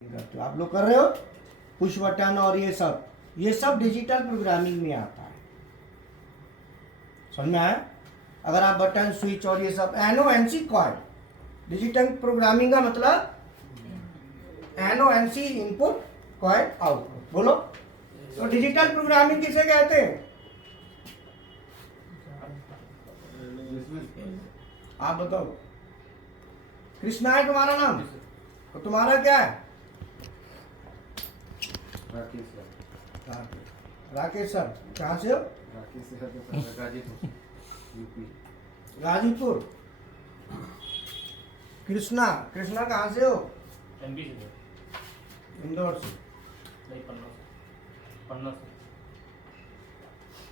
करते हो आप लोग कर रहे हो पुश बटन और ये सब डिजिटल प्रोग्रामिंग में आता है। समझ में आया? अगर आप बटन स्विच और ये सब एनओएनसी कॉइल, डिजिटल प्रोग्रामिंग का मतलब एनओएनसी इनपुट कॉइल आउटपुट। बोलो तो डिजिटल प्रोग्रामिंग किसे कहते हैं? आप बताओ। कृष्णा है तुम्हारा नाम और तुम्हारा क्या है? राकेश सर। कहाँ से हो? गाजीपुर। कृष्णा कहाँ से हो? एमपी से। इंदौर से। नहीं, पन्ना से।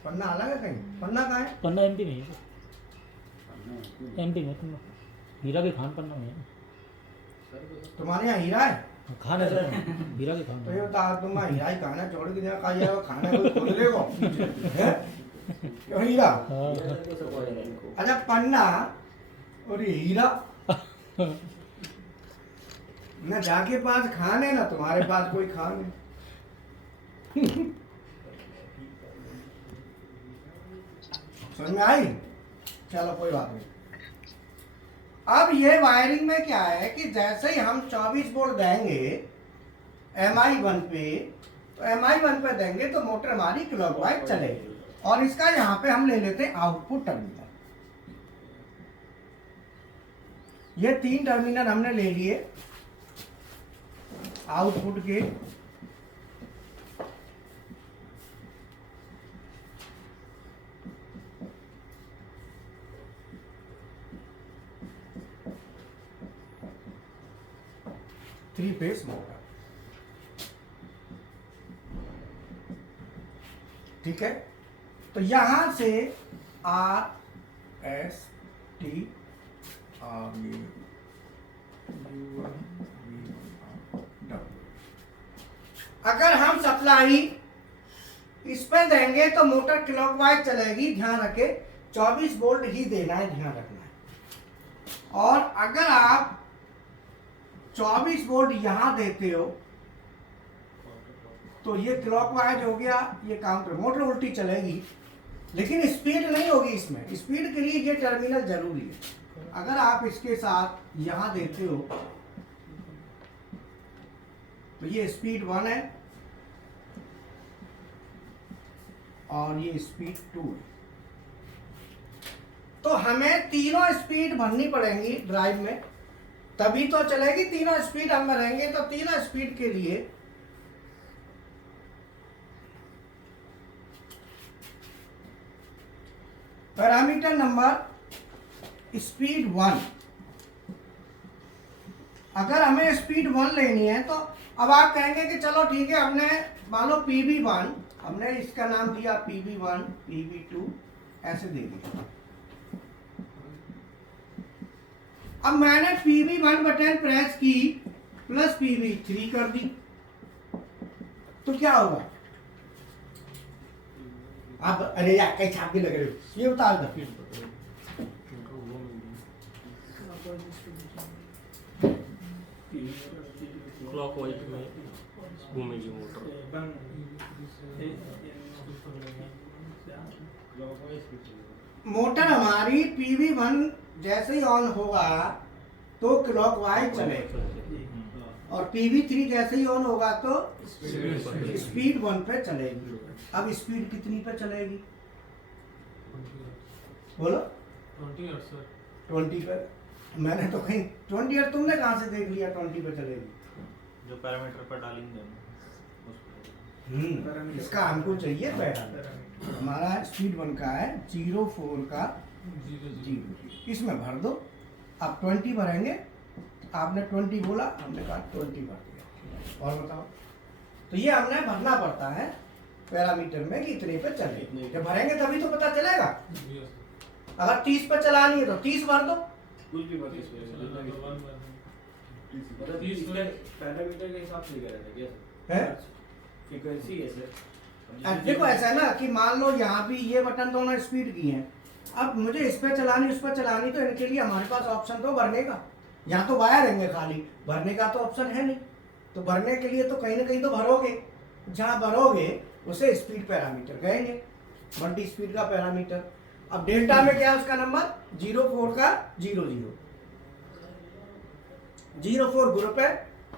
पन्ना अलग है कहीं? पन्ना कहाँ है? पन्ना एमपी में है। एमपी में पन्ना, हीरा के खान पन्ना में है। तुम्हारे यहाँ हीरा है? खान है सर, हीरा के खान। तो ये बता तुम हीरा ही खाना छोड़ के देना खाई जाएगा, खाना कोई खोल लेगा क्यों हीरा? अच्छा पन्ना और ये हीरा ना जाके पास खान है ना तुम्हारे पास कोई खान है। समझ में आई? चलो कोई बात नहीं। अब ये वायरिंग में क्या है कि जैसे ही हम 24 वोल्ट देंगे MI1 पे, तो MI1 पे देंगे तो मोटर हमारी क्लॉकवाइज चलेगी। और इसका यहाँ पे हम ले लेते हैं आउटपुट टर्मिनल। ये 3 टर्मिनल हमने ले लिए आउटपुट के। थ्री फेस मोटर, ठीक है। तो यहां से RS T और ये U1 V1 W। अगर हम सप्लाई इस पे देंगे तो मोटर क्लॉकवाइज चलेगी। ध्यान रखे 24 वोल्ट ही देना है, ध्यान रखना है। और अगर आप 24 वोल्ट यहां देते हो तो ये क्लॉकवाइज हो गया, ये काउंटर मोटर उल्टी चलेगी, लेकिन स्पीड नहीं होगी। इसमें स्पीड के लिए ये टर्मिनल जरूरी है। अगर आप इसके साथ यहां देते हो तो ये स्पीड 1 है और ये स्पीड 2 है। तो हमें तीनों स्पीड भरनी पड़ेंगी ड्राइव में, तभी तो चलेगी। तीनों स्पीड हम भरेंगे तो तीनों स्पीड के लिए पैरामीटर नंबर स्पीड 1। अगर हमें स्पीड 1 लेनी है तो अब आप कहेंगे कि चलो ठीक है, हमने मान लो PB1, हमने इसका नाम दिया PB1 PB2 ऐसे दे दिया। अब मैंने PB1 बटन प्रेस की प्लस PB3 कर दी तो क्या होगा? आप अरे यार कई छाप भी लग रहे हो, ये बता दो। क्लॉकवाइज में घूमेगी मोटर। मोटर हमारी PB1 जैसे ही ऑन होगा तो क्लॉकवाइज चलेगी और PB3 जैसे ही ऑन होगा तो स्पीड 1 पे चलेगी। अब स्पीड कितनी पे चलेगी? बोलो 20 पे। मैंने तो कहीं 20 और तुमने कहाँ से देख लिया 20 पे चलेगी? जो पैरामीटर पर डालेंगे इसका हमको चाहिए पैरामीटर। हमारा स्पीड 1 का है 04 का 0। इसमें भर दो। आप 20 भरेंगे, आपने 20 बोला, हमने कहा 20 भर दिया। और बताओ, तो ये हमने भरना पड़ता है पैरामीटर में कि इतने पे चले। जब भरेंगे तभी तो पता चलेगा। अगर 30 पे चलानी है तो 30 भर दो। कुछ भी पैरामीटर के हिसाब से कह रहे थे क्या है? फ्रीक्वेंसी है सर। देखो ऐसा है ना कि मान लो यहाँ भी ये बटन दोनों स्पीड की हैं। अब मुझे इस पे चलानी उस पे चलानी, तो इनके लिए हमारे पास ऑप्शन तो भरने का। यहाँ तो वायर रहेंगे खाली, भरने का तो ऑप्शन है नहीं। तो भरने के लिए तो कहीं ना कहीं तो भरोगे, जहाँ भरोगे उसे स्पीड पैरामीटर कहेंगे, मल्टी स्पीड का पैरामीटर। अब डेल्टा में क्या है उसका नंबर 04 का 00, 04 ग्रुप है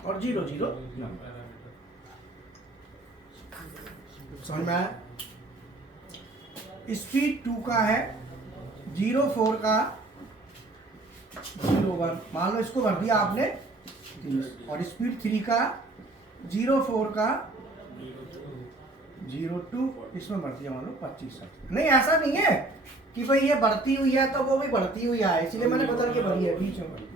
और 00 समझ में आया। स्पीड 2 का है 04 का 01, मान लो इसको भर दिया आपने 30, और स्पीड 3 का 04 का 02, इसमें भर दिया मान लो 25। नहीं ऐसा नहीं है कि भाई ये बढ़ती हुई है तो वो भी बढ़ती हुई है, इसलिए मैंने बदल के भरी है बीच में भरी।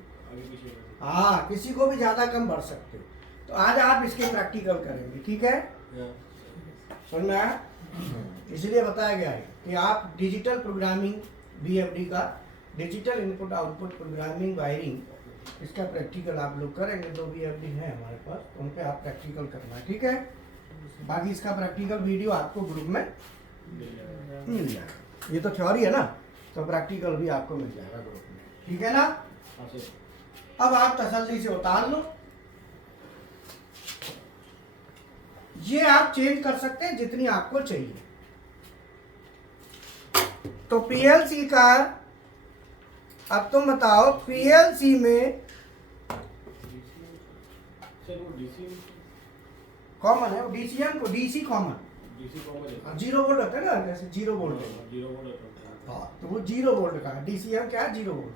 हाँ, किसी को भी ज्यादा कम भर सकते हो। तो आज आप इसके प्रैक्टिकल करेंगे, ठीक है, समझ में आया। इसलिए बताया गया है कि आप डिजिटल प्रोग्रामिंग बीएफडी का, digital input output programming wiring, इसका प्रैक्टिकल आप लोग करेंगे। 2 बीएफडी है हमारे पास, उन पे आप प्रैक्टिकल करना है, ठीक है। बाकी इसका प्रैक्टिकल वीडियो आपको ग्रुप में मिल जाएगा। ये तो थ्योरी है ना, तो प्रैक्टिकल भी आपको मिल जाएगा ग्रुप में, ठीक है ना। अब आप तसल्ली से उतार लो। ये आप चेंज कर सकते हैं जितनी आपको चाहिए। तो पीएलसी का, अब तुम बताओ पीएलसी में कॉमन है, डीसीएम को डीसी कॉमन, 0 वोल्ट होता है ना, जैसे 0 वोल्ट है। हाँ, तो वो 0 वोल्ट का है। डीसीएम क्या है? 0 वोल्ट।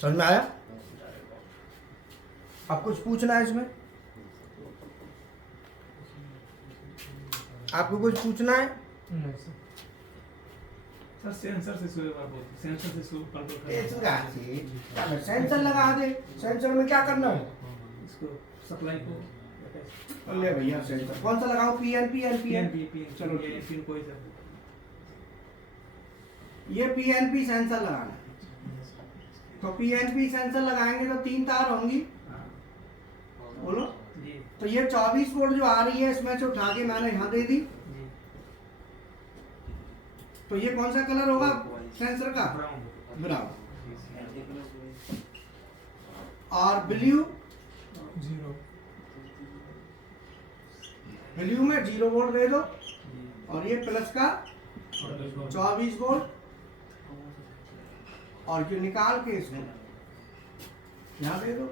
समझ में आया। आप कुछ पूछना है इसमें? आपको कुछ पूछना है? नहीं सर, सेंसर से शुरू कर बोलते, सेंसर से शुरू कर सेंसर लगा दे। सेंसर में क्या करना है? इसको सप्लाई को ले भैया, सेंसर कौन सा लगाऊं? PNP, NPN. चलो ये पिन कोई सा ये पीएनपी सेंसर लगाना है। तो पीएनपी सेंसर लगाएंगे तो 3 तार होंगी, बोलो। तो ये 24 वोल्ट जो आ रही है इसमें से उठा के मैंने यहाँ दे दी। तो ये कौन सा कलर होगा सेंसर का? ब्राउन। और ब्लू, ब्लू में 0 वोल्ट दे दो। और ये प्लस का 24 वोल्ट, और जो निकाल के इसमें यहाँ दे दो।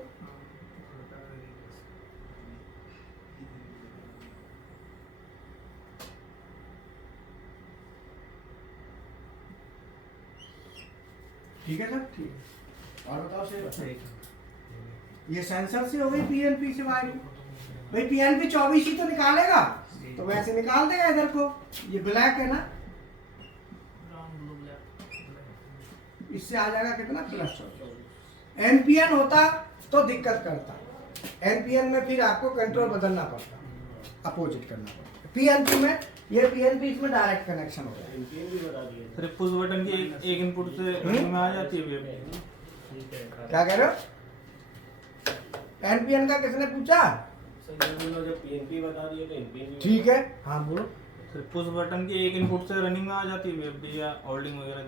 ठीक है सर, ठीक है। और बताओ सर, ये सेंसर से हो गई पीएनपी से वायरिंग। भाई पीएनपी 24 ही तो निकालेगा, तो वैसे निकाल देगा इधर को। ये ब्लैक है ना, इससे आ जाएगा कितना? +24। एनपीएन होता तो दिक्कत करता। एनपीएन में फिर आपको कंट्रोल बदलना पड़ता, अपोजिट करना पड़ता। पीएनपी में ये पीएनपी इसमें डायरेक्ट कनेक्शन हो जाएगा। एनपीएन भी बता दिए। फिर पुश बटन की एक इनपुट से रनिंग में आ जाती है वेब। क्या कह रहे हो? एनपीएन का किसने पूछा? सर ये बोलो, जब पीएनपी बता दिए तो एनपीएन भी ठीक है, हाँ बोलो। फिर पुश बटन की एक इनपुट से रनिंग में आ जाती है वेब या होल्डिंग वगैरह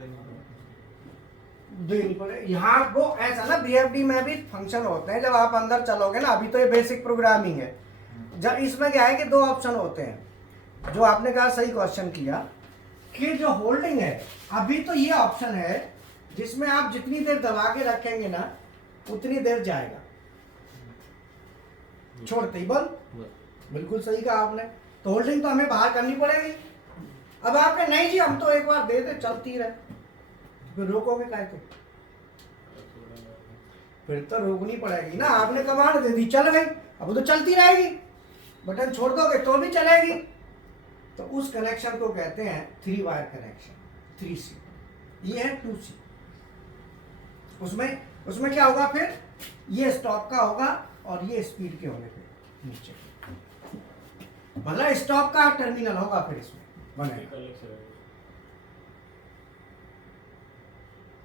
देनी पड़े। यहाँ वो ऐसा ना, बीएफडी में भी फंक्शन होते हैं। जब आप अंदर चलोगे ना, अभी तो ये बेसिक प्रोग्रामिंग है। जब इसमें क्या है कि 2 ऑप्शन होते हैं। जो आपने कहा सही क्वेश्चन किया कि जो होल्डिंग है, अभी तो ये ऑप्शन है जिसमें आप जितनी देर दबा के रखेंगे ना उतनी देर जाएगा, छोड़ते ही बंद। बिल्कुल सही कहा आपने। तो होल्डिंग तो हमें बाहर करनी पड़ेगी। अब आपने नहीं जी, हम तो एक बार दे दे चलती रहे, फिर रोकोगे काहे को? फिर तो रोकनी पड़ेगी ना। आपने कमांड दे दी, चल गई, अब वो तो चलती रहेगी। बटन छोड़ दोगे तो भी चलेगी। तो उस कनेक्शन को कहते हैं 3 वायर कनेक्शन, 3C। ये है 2C। उसमें क्या होगा? फिर ये स्टॉप का होगा और ये स्पीड के होने पे नीचे, मतलब स्टॉप का टर्मिनल होगा फिर इसमें बनेगा।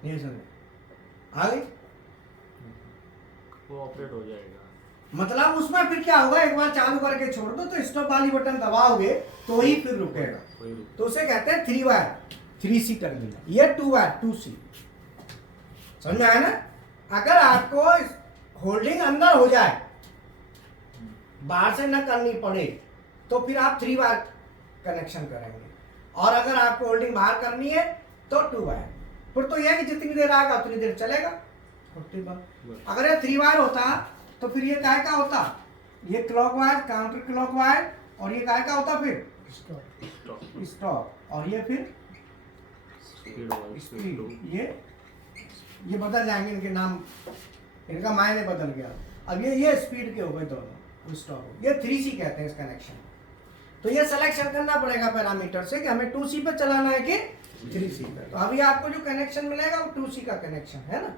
नहीं समझे? आ गई? वो ऑपरेट हो जाएगा। मतलब उसमें फिर क्या होगा? एक बार चालू करके छोड़ दो तो स्टॉप वाली बटन दबाओगे तो ही फिर रुकेगा। तो उसे कहते हैं 3 वायर 3C टर्मिनल। ये 2 वायर 2C। समझ में आया ना? अगर आपको होल्डिंग अंदर हो जाए, बाहर से न करनी पड़े, तो फिर आप 3 वायर कनेक्शन करेंगे, और अगर आपको होल्डिंग बाहर करनी है तो 2 वायर। फिर तो यह है कि जितनी देर आएगा उतनी देर चलेगा। अगर ये 3 वायर होता तो फिर ये काय का होता, ये clock wire, counter clock wire, और ये काय का होता फिर स्टॉप, और ये फिर स्पीड। ये बदल जाएंगे, इनके नाम, इनका मायने बदल गया। अब ये स्पीड के हो गए दोनों, स्टॉप। ये 3C कहते हैं इस कनेक्शन। तो ये सिलेक्शन करना पड़ेगा पैरामीटर से कि हमें 2C पे चलाना है कि 3C पे। तो अभी आपको जो कनेक्शन मिलेगा वो 2C का कनेक्शन है ना।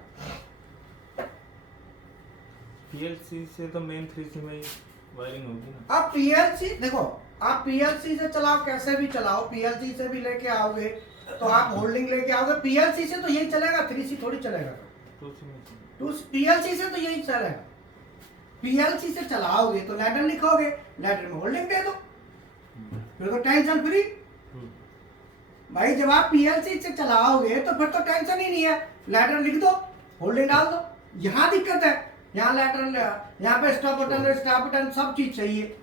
पीएलसी से तो मेन 3C में ही वायरिंग होगी ना। अब PLC देखो, आप PLC से चलाओ, कैसे भी चलाओ, PLC से भी लेके आओगे तो आप होल्डिंग लेके आओगे, PLC से तो यही चलेगा, 3C थोड़ी चलेगा। 2C PLC से तो यही चलेगा। PLC से चलाओगे तो लैडर लिखोगे, लैडर में होल्डिंग दे दो, फिर तो टेंशन फ्री। भाई जब आप PLC से चलाओगे तो फिर तो टेंशन ही नहीं है, लैडर लिख दो, होल्डिंग डाल दो। यहाँ दिक्कत है, यहाँ लैडर, यहाँ पे स्टॉप बटन, स्टॉप बटन सब चीज चाहिए।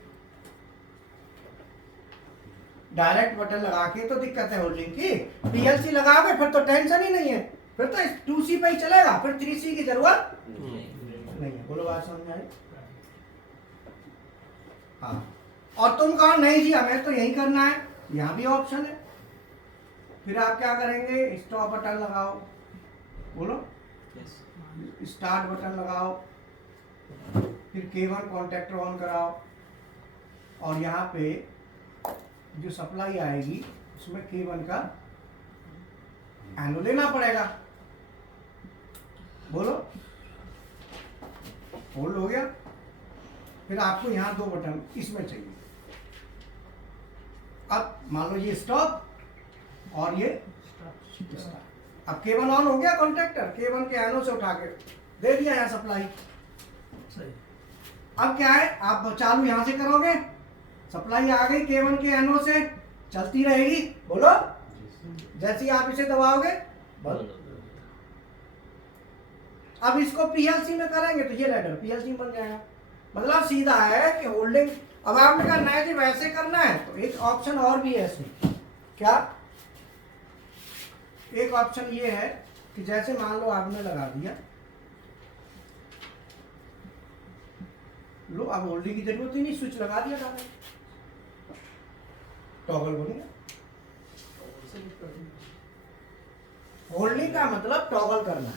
डायरेक्ट बटन लगा के तो दिक्कत है होल्डिंग की, PLC लगाओगे फिर तो टेंशन ही नहीं है, फिर तो 2C पे ही चलेगा, फिर 3C की जरूरत नहीं है। बोलो बात समझ में आई? हाँ, और तुम कहो नहीं जी हमें तो यही करना है, यहाँ भी ऑप्शन है। फिर आप क्या करेंगे, स्टॉप बटन लगाओ, बोलो स्टार्ट बटन लगाओ, फिर K1 कॉन्टेक्टर ऑन कराओ, और यहाँ पे जो सप्लाई आएगी उसमें K1 का एनो लेना पड़ेगा। बोलो होल्ड हो गया। फिर आपको यहाँ 2 बटन इसमें चाहिए। अब मान लो ये स्टॉप और ये स्टार्ट। अब K1 ऑन हो गया, कॉन्ट्रैक्टर K1 के एनो से उठा के दे दिया यहाँ सप्लाई। अब क्या है, आप चालू यहाँ से करोगे, सप्लाई आ गई K1 के एनो से, चलती रहेगी। बोलो जैसे ही आप इसे दबाओगे बंद। अब इसको PLC में करेंगे तो ये लैडर PLC में बन जाएगा। मतलब सीधा है कि होल्डिंग, अब आपने करना है कि वैसे करना है तो एक ऑप्शन और भी है इसमें। क्या? एक ऑप्शन ये है कि जैसे मान लो आपने लगा दिया, लो अब होल्डिंग की जरूरत ही नहीं, स्विच लगा दिया था, टॉगल बन गया। होल्डिंग का मतलब टॉगल करना,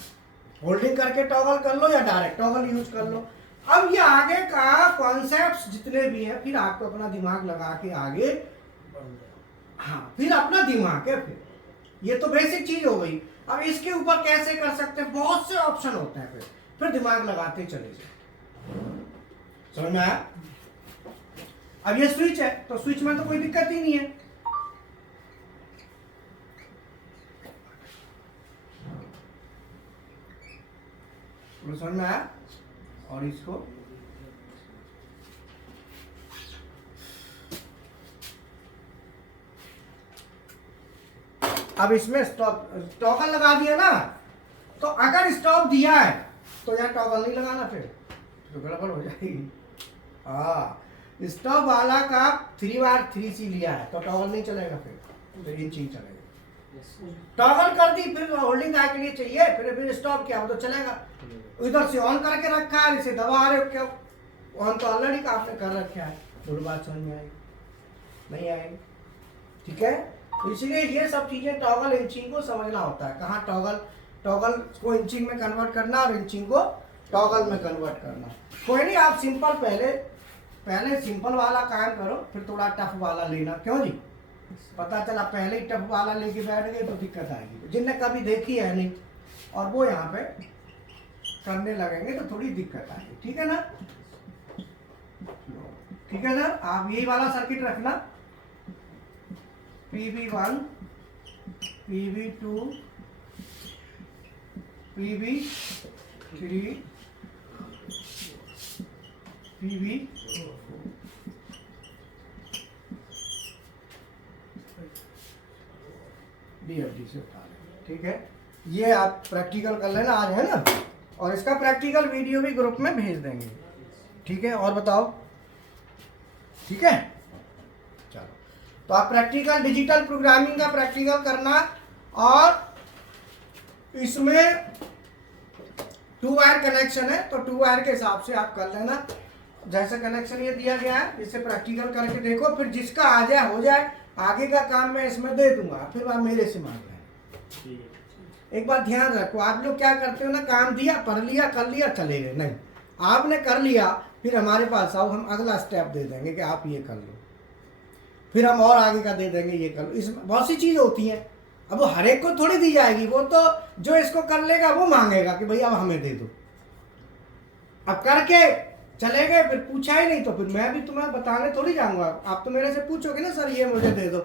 होल्डिंग करके टॉगल कर लो या डायरेक्ट टॉगल यूज कर लो। अब ये आगे का कॉन्सेप्ट्स जितने भी हैं, फिर आपको अपना दिमाग लगा के आगे, हाँ फिर अपना दिमाग है, फिर ये तो बेसिक चीज हो गई। अब इसके ऊपर कैसे कर सकते हैं, बहुत से ऑप्शन होते हैं, फिर दिमाग लगाते चले जाए। समझ में आया? अब ये स्विच है तो स्विच में तो कोई दिक्कत ही नहीं है। समझ में आया? और इसको अब इसमें स्टॉप टॉगल लगा दिया ना, तो अगर स्टॉप दिया है तो यहाँ टॉगल नहीं लगाना, फिर तो गड़बड़ हो जाएगी। हाँ, स्टॉप वाला का 3 बार 3C लिया है तो टॉगल नहीं चलेगा, फिर इंचिंग चलेगा। टॉगल कर दी, फिर होल्डिंग के लिए चाहिए, फिर स्टॉप किया तो चलेगा। इधर से ऑन करके रखा है, इसे दबा रहे हो क्या, ऑन तो ऑलरेडी आपने कर रखा है। थोड़ी बात समझ में आई? नहीं आएगी? ठीक है, तो इसलिए ये सब चीजें टॉगल इंचिंग को समझना होता है। कहाँ टॉगल को इंचिंग में कन्वर्ट करना और इंचिंग को टॉगल में कन्वर्ट करना। कोई नहीं, आप सिंपल पहले सिंपल वाला काम करो, फिर थोड़ा टफ वाला लेना। क्यों जी? पता चला पहले ही टफ वाला लेके बैठ गए तो दिक्कत आएगी। जिनने कभी देखी है नहीं और वो यहाँ पे करने लगेंगे तो थोड़ी दिक्कत आएगी। ठीक है ना? ठीक है सर, आप यही वाला सर्किट रखना, PB1 PB2 PB3 PB DFD से उठा लें। ठीक है, ये आप प्रैक्टिकल कर लेना आज, है ना, और इसका प्रैक्टिकल वीडियो भी ग्रुप में भेज देंगे, ठीक है। और बताओ, ठीक है, चलो। तो आप प्रैक्टिकल डिजिटल प्रोग्रामिंग का प्रैक्टिकल करना, और इसमें 2 वायर कनेक्शन है तो 2 वायर के हिसाब से आप कर लेना। जैसे कनेक्शन ये दिया गया है, इससे प्रैक्टिकल करके देखो, फिर जिसका आ जाए हो जाए, आगे का काम मैं इसमें दे दूंगा, फिर आप मेरे से मांग लेना। ठीक है। एक बात ध्यान रखो, आप लोग क्या करते हो ना, काम दिया, पढ़ लिया, कर लिया, चले गए। नहीं, आपने कर लिया, फिर हमारे पास आओ, हम अगला स्टेप दे देंगे कि आप ये कर लो, फिर हम और आगे का दे देंगे, ये कर लो। इसमें बहुत सी चीज़ होती हैं, अब वो हर एक को थोड़ी दी जाएगी, वो तो जो इसको कर लेगा वो मांगेगा कि भैया अब हमें दे दो। अब करके चले गए, फिर पूछा ही नहीं, तो फिर मैं भी तुम्हें बताने थोड़ी जाऊंगा। आप तो मेरे से पूछोगे ना, सर ये मुझे दे दो,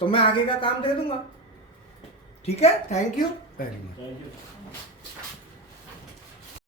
तो मैं आगे का काम दे दूंगा, ठीक है। Thank you very much. Thank you.